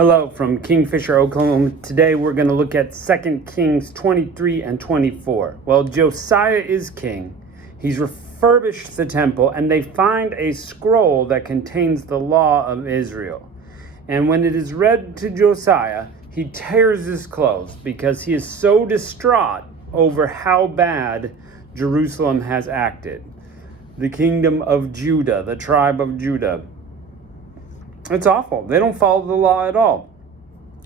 Hello from Kingfisher, Oklahoma. Today we're going to look at 2 Kings 23 and 24. Well, Josiah is king. He's refurbished the temple, and they find a scroll that contains the law of Israel. And when it is read to Josiah, he tears his clothes because he is so distraught over how bad Jerusalem has acted. The kingdom of Judah, the tribe of Judah. It's awful. They don't follow the law at all.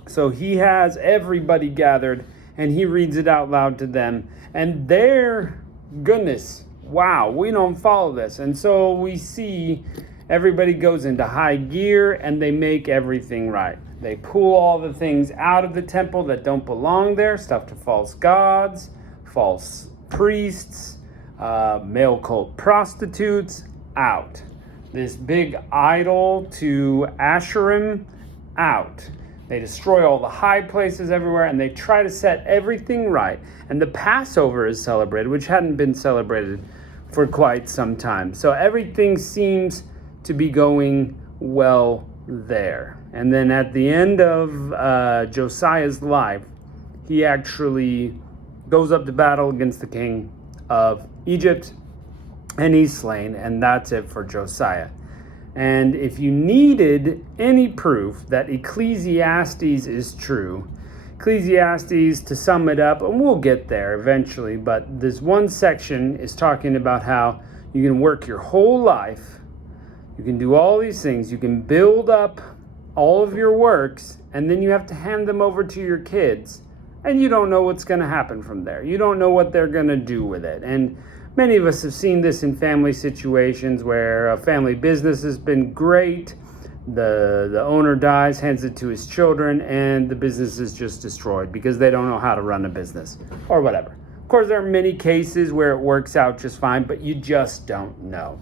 So he has everybody gathered and he reads it out loud to them. And their goodness, wow, we don't follow this. And so we see everybody goes into high gear and they make everything right. They pull all the things out of the temple that don't belong there, stuff to false gods, false priests, male cult prostitutes, out. This big idol to Asherim, out. They destroy all the high places everywhere, and they try to set everything right. And the Passover is celebrated, which hadn't been celebrated for quite some time. So everything seems to be going well there. And then at the end of Josiah's life, he actually goes up to battle against the king of Egypt, and he's slain, and that's it for Josiah. And if you needed any proof that Ecclesiastes is true, Ecclesiastes, to sum it up, and we'll get there eventually, but this one section is talking about how you can work your whole life, you can do all these things, you can build up all of your works, and then you have to hand them over to your kids, and you don't know what's going to happen from there. You don't know what they're going to do with it. And many of us have seen this in family situations where a family business has been great. The owner dies, hands it to his children, and the business is just destroyed because they don't know how to run a business or whatever. Of course, there are many cases where it works out just fine, but you just don't know.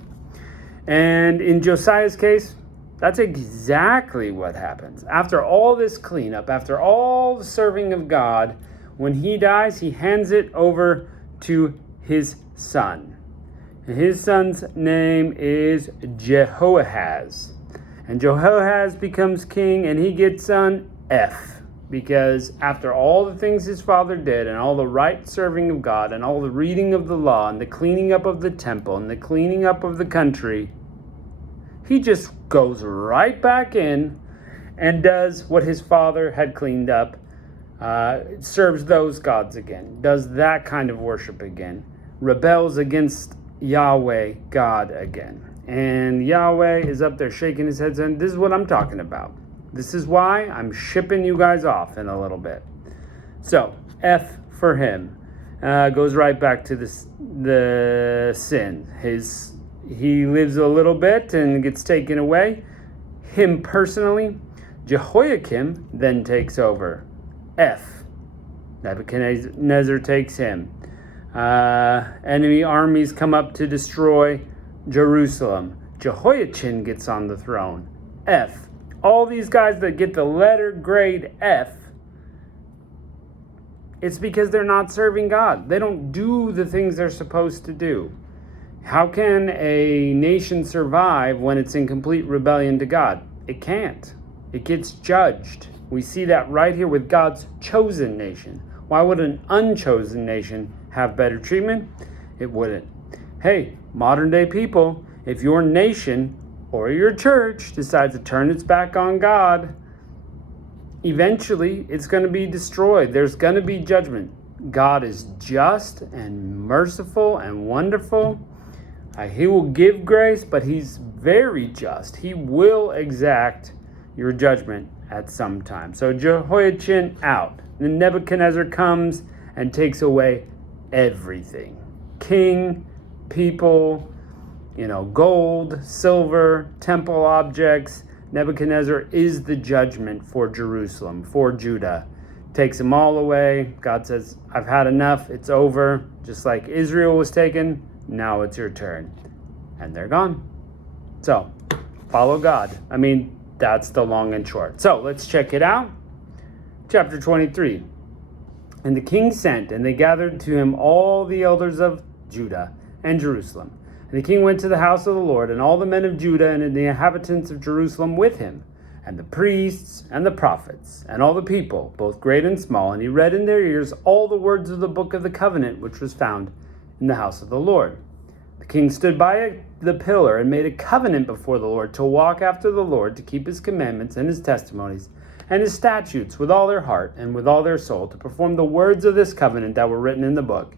And in Josiah's case, that's exactly what happens. After all this cleanup, after all the serving of God, when he dies, he hands it over to his son. And his son's name is Jehoahaz. And Jehoahaz becomes king, and he gets son F. Because after all the things his father did, and all the right serving of God, and all the reading of the law, and the cleaning up of the temple, and the cleaning up of the country, he just goes right back in and does what his father had cleaned up, serves those gods again, does that kind of worship again, rebels against Yahweh, God again. And Yahweh is up there shaking his head saying, this is what I'm talking about. This is why I'm shipping you guys off in a little bit. So, F for him. Goes right back to the sin. He lives a little bit and gets taken away. Him personally. Jehoiakim then takes over. F. Nebuchadnezzar takes him. Enemy armies come up to destroy Jerusalem. Jehoiachin gets on the throne. F. All these guys that get the letter grade F, it's because they're not serving God. They don't do the things they're supposed to do. How can a nation survive when it's in complete rebellion to God? It can't. It gets judged. We see that right here with God's chosen nation. Why would an unchosen nation have better treatment? It wouldn't. Hey, modern day people, if your nation or your church decides to turn its back on God, eventually it's going to be destroyed. There's going to be judgment. God is just and merciful and wonderful. He will give grace, but he's very just. He will exact your judgment at some time. So Jehoiachin out. Then Nebuchadnezzar comes and takes away everything. King, people, gold, silver, temple objects. Nebuchadnezzar is the judgment for Jerusalem, for Judah. Takes them all away. God says, I've had enough. It's over. Just like Israel was taken, now it's your turn. And they're gone. So, follow God. That's the long and short. So, let's check it out. Chapter 23. And the king sent, and they gathered to him all the elders of Judah and Jerusalem. And the king went to the house of the Lord, and all the men of Judah and the inhabitants of Jerusalem with him. and the priests and the prophets and all the people, both great and small, and he read in their ears all the words of the book of the covenant which was found in the house of the Lord. The king stood by the pillar and made a covenant before the Lord to walk after the Lord, to keep his commandments and his testimonies and his statutes with all their heart and with all their soul, to perform the words of this covenant that were written in the book.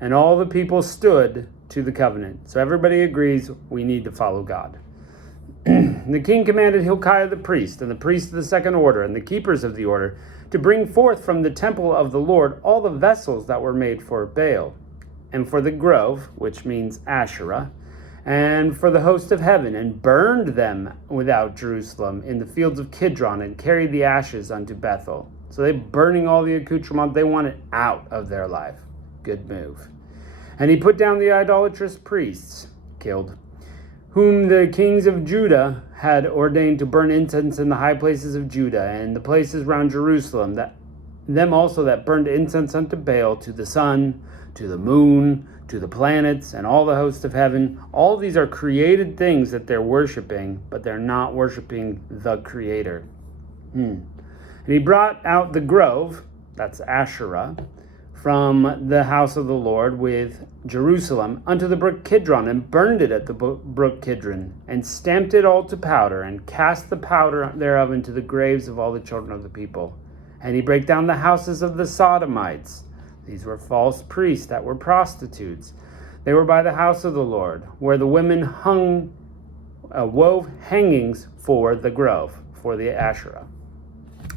And all the people stood to the covenant. So everybody agrees we need to follow God. The king commanded Hilkiah the priest, and the priests of the second order, and the keepers of the order, to bring forth from the temple of the Lord all the vessels that were made for Baal, and for the grove, which means Asherah, and for the host of heaven, and burned them without Jerusalem in the fields of Kidron, and carried the ashes unto Bethel. So they're burning all the accoutrement. They want it out of their life. Good move. And he put down the idolatrous priests, killed, whom the kings of Judah had ordained to burn incense in the high places of Judah and the places round Jerusalem, them also that burned incense unto Baal, to the sun, to the moon, to the planets, and all the hosts of heaven. All these are created things that they're worshiping, but they're not worshiping the Creator. And he brought out the grove, that's Asherah, from the house of the Lord with Jerusalem unto the brook Kidron, and burned it at the brook Kidron, and stamped it all to powder, and cast the powder thereof into the graves of all the children of the people. And he brake down the houses of the Sodomites. These were false priests that were prostitutes. They were by the house of the Lord, where the women wove hangings for the grove, for the Asherah.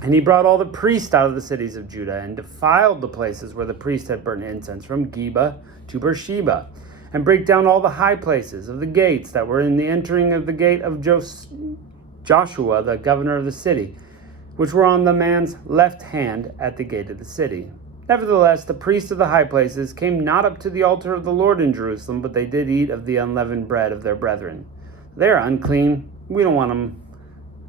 And he brought all the priests out of the cities of Judah, and defiled the places where the priests had burned incense, from Geba to Beersheba, and brake down all the high places of the gates that were in the entering of the gate of Joshua, the governor of the city, which were on the man's left hand at the gate of the city. Nevertheless, the priests of the high places came not up to the altar of the Lord in Jerusalem, but they did eat of the unleavened bread of their brethren. They are unclean. We don't want them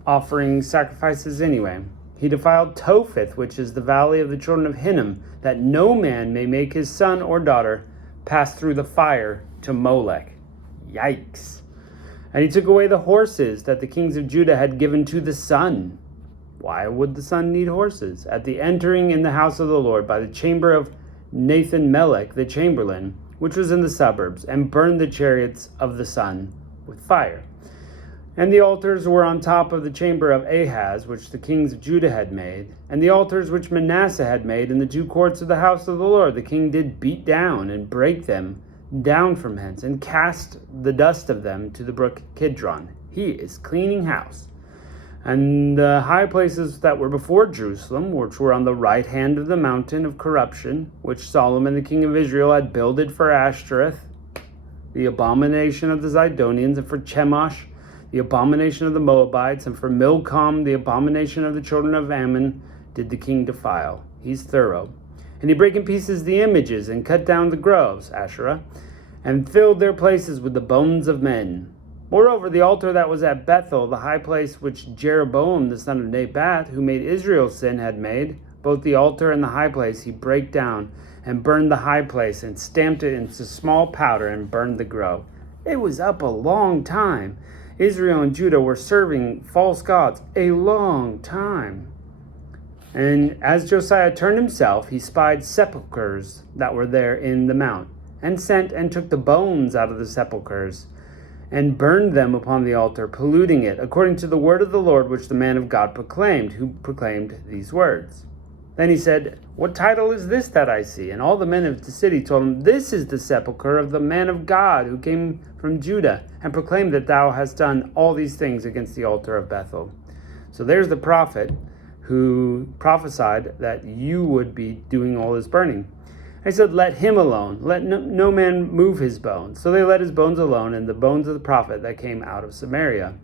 offering sacrifices anyway. He defiled Topheth, which is the valley of the children of Hinnom, that no man may make his son or daughter pass through the fire to Molech. Yikes. And he took away the horses that the kings of Judah had given to the sun. Why would the sun need horses? At the entering in the house of the Lord, by the chamber of Nathan-Melech, the chamberlain, which was in the suburbs, and burned the chariots of the sun with fire. And the altars were on top of the chamber of Ahaz, which the kings of Judah had made, and the altars which Manasseh had made in the two courts of the house of the Lord. The king did beat down and break them down from hence, and cast the dust of them to the brook Kidron. He is cleaning house. And the high places that were before Jerusalem, which were on the right hand of the mountain of corruption, which Solomon the king of Israel had builded for Ashtoreth, the abomination of the Zidonians, and for Chemosh, the abomination of the Moabites, and for Milcom, the abomination of the children of Ammon, did the king defile. He's thorough. And he brake in pieces the images, and cut down the groves, Asherah, and filled their places with the bones of men. Moreover, the altar that was at Bethel, the high place which Jeroboam the son of Nebat, who made Israel sin, had made, both the altar and the high place he brake down, and burned the high place, and stamped it into small powder, and burned the grove. It was up a long time. Israel and Judah were serving false gods a long time. And as Josiah turned himself, he spied sepulchres that were there in the mount, and sent and took the bones out of the sepulchres, and burned them upon the altar, polluting it, according to the word of the Lord which the man of God proclaimed, who proclaimed these words. Then he said, "What title is this that I see?" And all the men of the city told him, "This is the sepulchre of the man of God who came from Judah, and proclaimed that thou hast done all these things against the altar of Bethel." So there's the prophet who prophesied that you would be doing all this burning. He said, "Let him alone. Let no man move his bones." So they let his bones alone, and the bones of the prophet that came out of Samaria.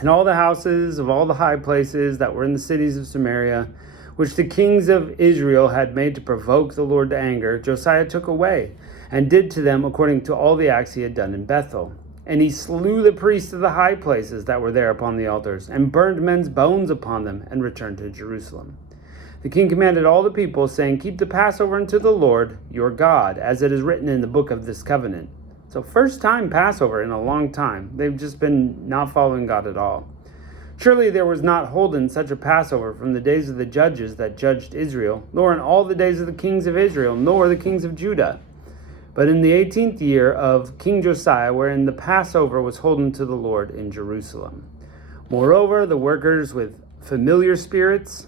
And all the houses of all the high places that were in the cities of Samaria, which the kings of Israel had made to provoke the Lord to anger, Josiah took away, and did to them according to all the acts he had done in Bethel. And he slew the priests of the high places that were there upon the altars, and burned men's bones upon them, and returned to Jerusalem. The king commanded all the people, saying, "Keep the Passover unto the Lord your God, as it is written in the book of this covenant." So first time Passover in a long time. They've just been not following God at all. Surely there was not holden such a Passover from the days of the judges that judged Israel, nor in all the days of the kings of Israel, nor the kings of Judah. But in the 18th year of King Josiah, wherein the Passover was holden to the Lord in Jerusalem. Moreover, the workers with familiar spirits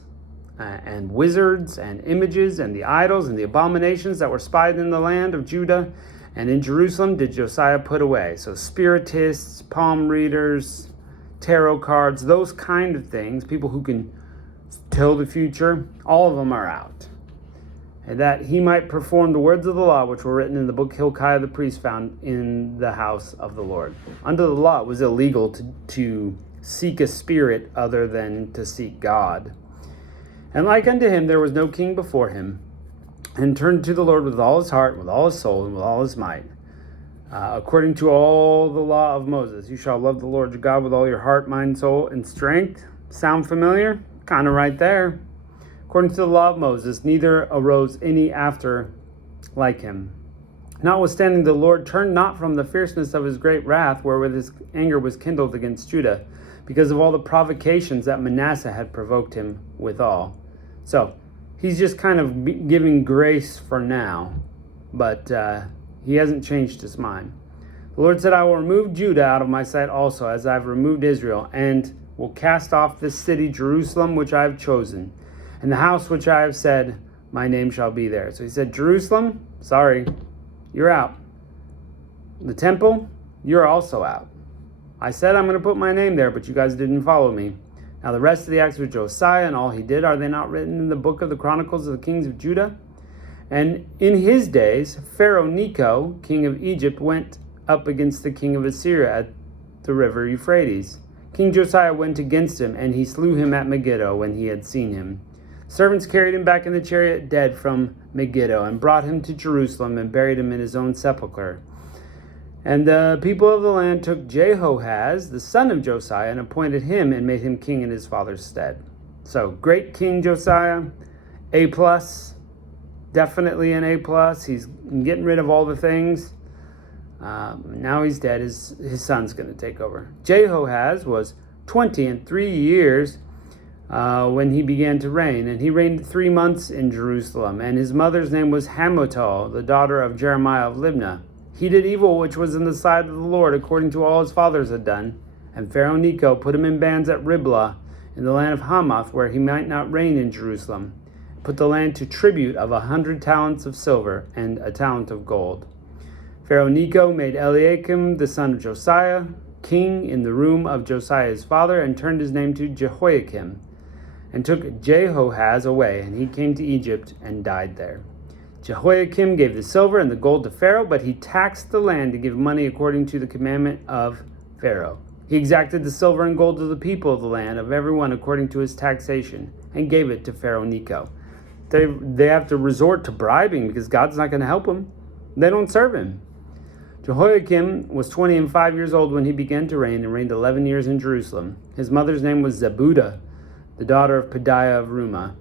and wizards and images and the idols and the abominations that were spied in the land of Judah and in Jerusalem did Josiah put away. So spiritists, palm readers, tarot cards, those kind of things, people who can tell the future, all of them are out. And that he might perform the words of the law which were written in the book Hilkiah the priest found in the house of the Lord. Under the law, it was illegal to seek a spirit other than to seek God. And like unto him there was no king before him, and turned to the Lord with all his heart, with all his soul, and with all his might. According to all the law of Moses, you shall love the Lord your God with all your heart, mind, soul, and strength. Sound familiar? Kind of right there. According to the law of Moses, neither arose any after like him. Notwithstanding, the Lord turned not from the fierceness of his great wrath, wherewith his anger was kindled against Judah, because of all the provocations that Manasseh had provoked him withal. So, he's just kind of giving grace for now, but he hasn't changed his mind. The Lord said, I will remove Judah out of my sight also, as I have removed Israel, and will cast off this city, Jerusalem, which I have chosen, and the house which I have said, my name shall be there. So he said, Jerusalem, sorry, you're out. The temple, you're also out. I said I'm going to put my name there, but you guys didn't follow me. Now the rest of the acts of Josiah and all he did, are they not written in the book of the Chronicles of the kings of Judah? And in his days, Pharaoh Necho, king of Egypt, went up against the king of Assyria at the river Euphrates. King Josiah went against him, and he slew him at Megiddo when he had seen him. Servants carried him back in the chariot dead from Megiddo, and brought him to Jerusalem, and buried him in his own sepulchre. And the people of the land took Jehoahaz, the son of Josiah, and appointed him and made him king in his father's stead. So, great King Josiah, A+, definitely an A+. He's getting rid of all the things. Now he's dead. His son's going to take over. Jehoahaz was 23 years when he began to reign, and he reigned 3 months in Jerusalem. And his mother's name was Hamutal, the daughter of Jeremiah of Libnah. He did evil which was in the sight of the Lord, according to all his fathers had done. And Pharaoh Necho put him in bands at Riblah, in the land of Hamath, where he might not reign in Jerusalem. Put the land to tribute of 100 talents of silver and a talent of gold. Pharaoh Necho made Eliakim, the son of Josiah, king in the room of Josiah his father, and turned his name to Jehoiakim, and took Jehoahaz away, and he came to Egypt and died there. Jehoiakim gave the silver and the gold to Pharaoh, but he taxed the land to give money according to the commandment of Pharaoh. He exacted the silver and gold of the people of the land, of everyone according to his taxation, and gave it to Pharaoh Necho. They have to resort to bribing because God's not going to help them. They don't serve him. Jehoiakim was 25 years old when he began to reign, and reigned 11 years in Jerusalem. His mother's name was Zebudah, the daughter of Pedaiah of Rumah.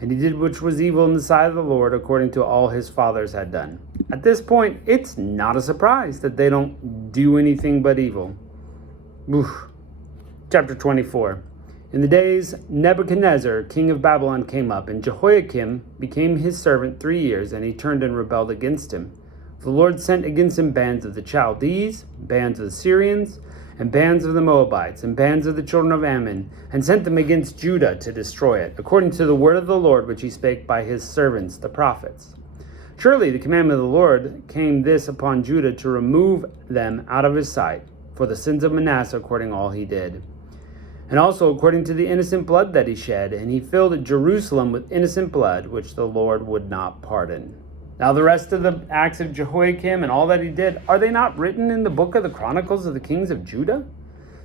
And he did which was evil in the sight of the Lord, according to all his fathers had done. At this point, it's not a surprise that they don't do anything but evil. Oof. Chapter 24. In the days Nebuchadnezzar, king of Babylon, came up, and Jehoiakim became his servant 3 years, and he turned and rebelled against him. The Lord sent against him bands of the Chaldees, bands of the Syrians, and bands of the Moabites, and bands of the children of Ammon, and sent them against Judah to destroy it, according to the word of the Lord which he spake by his servants the prophets. Surely the commandment of the Lord came this upon Judah, to remove them out of his sight, for the sins of Manasseh, according all he did. And also according to the innocent blood that he shed, and he filled Jerusalem with innocent blood, which the Lord would not pardon. Now the rest of the acts of Jehoiakim and all that he did, are they not written in the book of the Chronicles of the kings of Judah?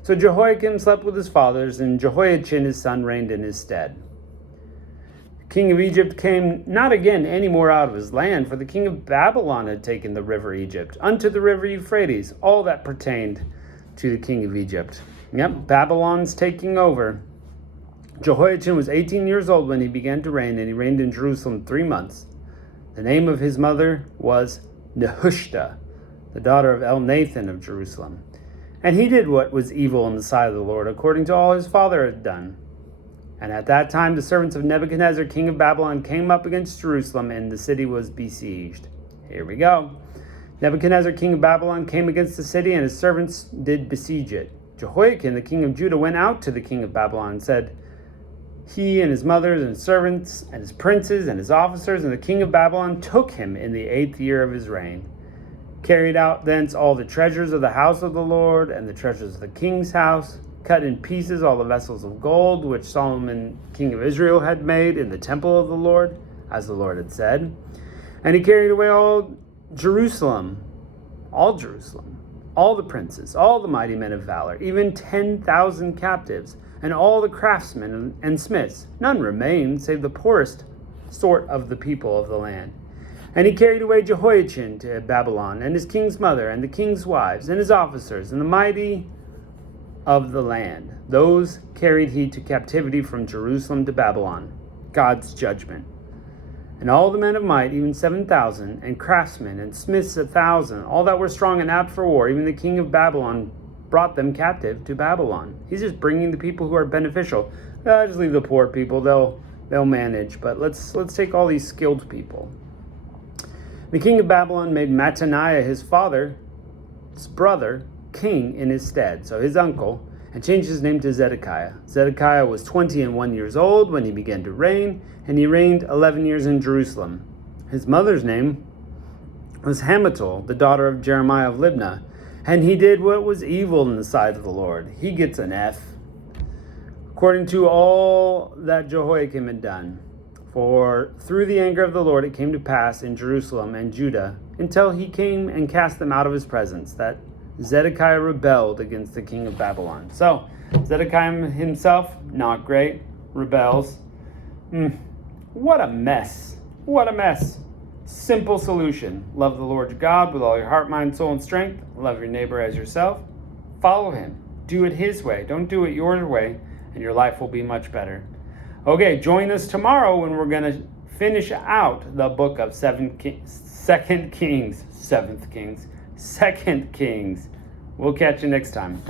So Jehoiakim slept with his fathers, and Jehoiachin his son reigned in his stead. The king of Egypt came not again any more out of his land, for the king of Babylon had taken the river Egypt, unto the river Euphrates, all that pertained to the king of Egypt. Yep, Babylon's taking over. Jehoiachin was 18 years old when he began to reign, and he reigned in Jerusalem 3 months. The name of his mother was Nehushta, the daughter of Elnathan of Jerusalem. And he did what was evil in the sight of the Lord, according to all his father had done. And at that time the servants of Nebuchadnezzar, king of Babylon, came up against Jerusalem, and the city was besieged. Here we go. Nebuchadnezzar, king of Babylon, came against the city, and his servants did besiege it. Jehoiakim, the king of Judah, went out to the king of Babylon and said, he and his mothers and servants and his princes and his officers and the king of Babylon took him in the 8th year of his reign, carried out thence all the treasures of the house of the Lord and the treasures of the king's house, cut in pieces all the vessels of gold which Solomon, king of Israel, had made in the temple of the Lord, as the Lord had said. And he carried away all Jerusalem, all the princes, all the mighty men of valor, even 10,000 captives, and all the craftsmen and smiths. None remained, save the poorest sort of the people of the land. And he carried away Jehoiachin to Babylon, and his king's mother, and the king's wives, and his officers, and the mighty of the land. Those carried he to captivity from Jerusalem to Babylon, God's judgment. And all the men of might, even 7,000, and craftsmen and smiths 1,000, all that were strong and apt for war, even the king of Babylon brought them captive to Babylon. He's just bringing the people who are beneficial. Just leave the poor people; they'll manage. But let's take all these skilled people. The king of Babylon made Mattaniah his father's brother king in his stead, so his uncle, and changed his name to Zedekiah. Zedekiah was 21 years old when he began to reign, and he reigned 11 years in Jerusalem. His mother's name was Hamutal, the daughter of Jeremiah of Libnah, and he did what was evil in the sight of the Lord. He gets an F, according to all that Jehoiakim had done. For through the anger of the Lord it came to pass in Jerusalem and Judah, until he came and cast them out of his presence, that Zedekiah rebelled against the king of Babylon. So, Zedekiah himself, not great, rebels. What a mess. What a mess. Simple solution. Love the Lord your God with all your heart, mind, soul, and strength. Love your neighbor as yourself. Follow him. Do it his way. Don't do it your way, and your life will be much better. Okay, join us tomorrow when we're going to finish out the book of 2 Kings. We'll catch you next time.